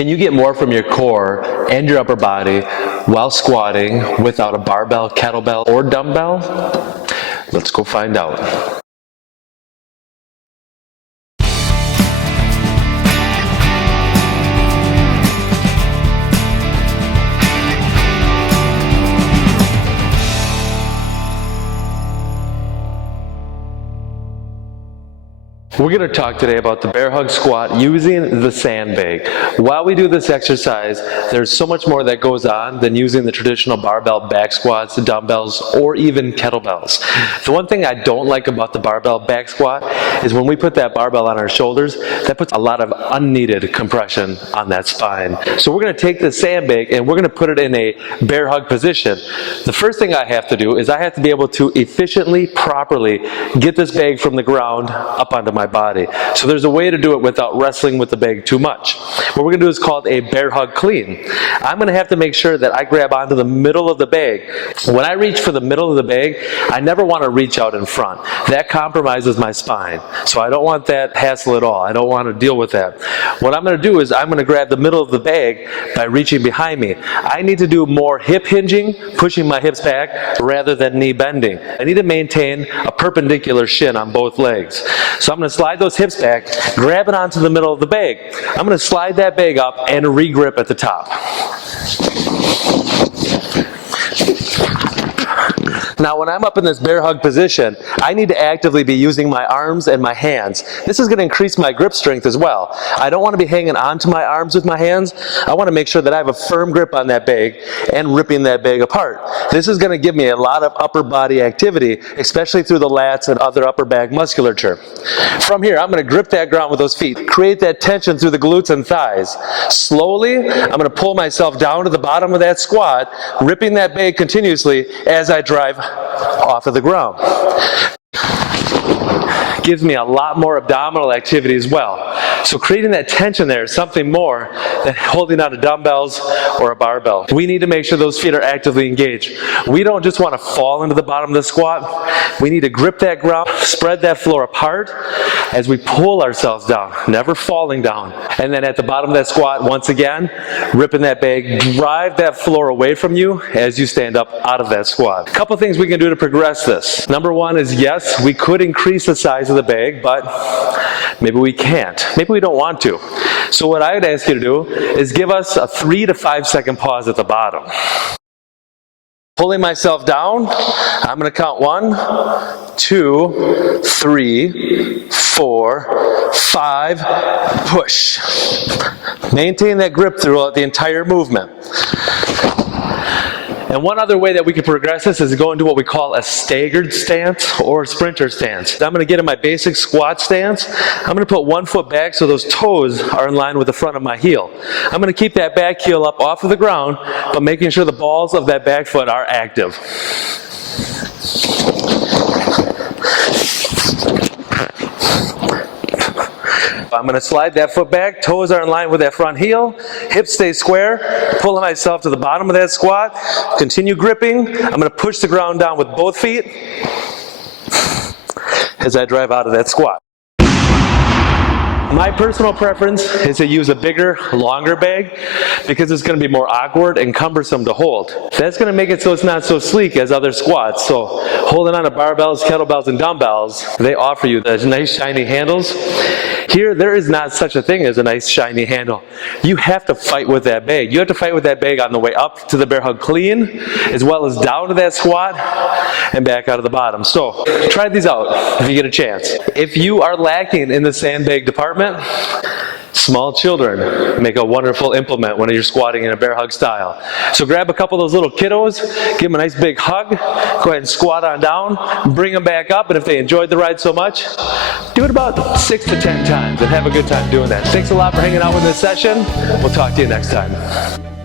Can you get more from your core and your upper body while squatting without a barbell, kettlebell, or dumbbell? Let's go find out. We're going to talk today about the Bearhug squat using the sandbag. While we do this exercise, there's so much more that goes on than using the traditional barbell back squats, dumbbells, or even kettlebells. The one thing I don't like about the barbell back squat is when we put that barbell on our shoulders, that puts a lot of unneeded compression on that spine. So we're going to take the sandbag and we're going to put it in a bear hug position. The first thing I have to do is I have to be able to efficiently, properly get this bag from the ground up onto my body. So there's a way to do it without wrestling with the bag too much. What we're going to do is called a bear hug clean. I'm going to have to make sure that I grab onto the middle of the bag. When I reach for the middle of the bag, I never want to reach out in front. That compromises my spine. So I don't want that hassle at all. I don't want to deal with that. What I'm going to do is I'm going to grab the middle of the bag by reaching behind me. I need to do more hip hinging, pushing my hips back, rather than knee bending. I need to maintain a perpendicular shin on both legs. So I'm going to slide those hips back, grab it onto the middle of the bag. I'm going to slide that bag up and re-grip at the top. Now when I'm up in this bear hug position, I need to actively be using my arms and my hands. This is going to increase my grip strength as well. I don't want to be hanging onto my arms with my hands. I want to make sure that I have a firm grip on that bag and ripping that bag apart. This is going to give me a lot of upper body activity, especially through the lats and other upper back musculature. From here, I'm going to grip that ground with those feet, create that tension through the glutes and thighs. Slowly, I'm going to pull myself down to the bottom of that squat, ripping that bag continuously as I drive off of the ground. Gives me a lot more abdominal activity as well. So creating that tension there is something more than holding on to dumbbells or a barbell. We need to make sure those feet are actively engaged. We don't just want to fall into the bottom of the squat. We need to grip that ground, spread that floor apart as we pull ourselves down, never falling down. And then at the bottom of that squat, once again, ripping that bag, drive that floor away from you as you stand up out of that squat. A couple things we can do to progress this. Number one is, yes, we could increase the size of the bag, but maybe we can't. Maybe we don't want to. So what I would ask you to do is give us a 3 to 5 second pause at the bottom. Pulling myself down, I'm going to count 1, 2, 3, 4, 5, push. Maintain that grip throughout the entire movement. And one other way that we can progress this is to go into what we call a staggered stance or sprinter stance. I'm going to get in my basic squat stance. I'm going to put one foot back so those toes are in line with the front of my heel. I'm going to keep that back heel up off of the ground, but making sure the balls of that back foot are active. I'm going to slide that foot back, toes are in line with that front heel, hips stay square, pulling myself to the bottom of that squat, continue gripping. I'm going to push the ground down with both feet as I drive out of that squat. My personal preference is to use a bigger, longer bag because it's going to be more awkward and cumbersome to hold. That's going to make it so it's not so sleek as other squats. So holding on to barbells, kettlebells, and dumbbells, they offer you those nice shiny handles. Here, there is not such a thing as a nice shiny handle. You have to fight with that bag. You have to fight with that bag on the way up to the bear hug clean, as well as down to that squat and back out of the bottom. So try these out if you get a chance. If you are lacking in the sandbag department, small children make a wonderful implement when you're squatting in a bear hug style. So grab a couple of those little kiddos, give them a nice big hug, go ahead and squat on down, bring them back up, and if they enjoyed the ride so much, do it about 6 to 10 times and have a good time doing that. Thanks a lot for hanging out with this session. We'll talk to you next time.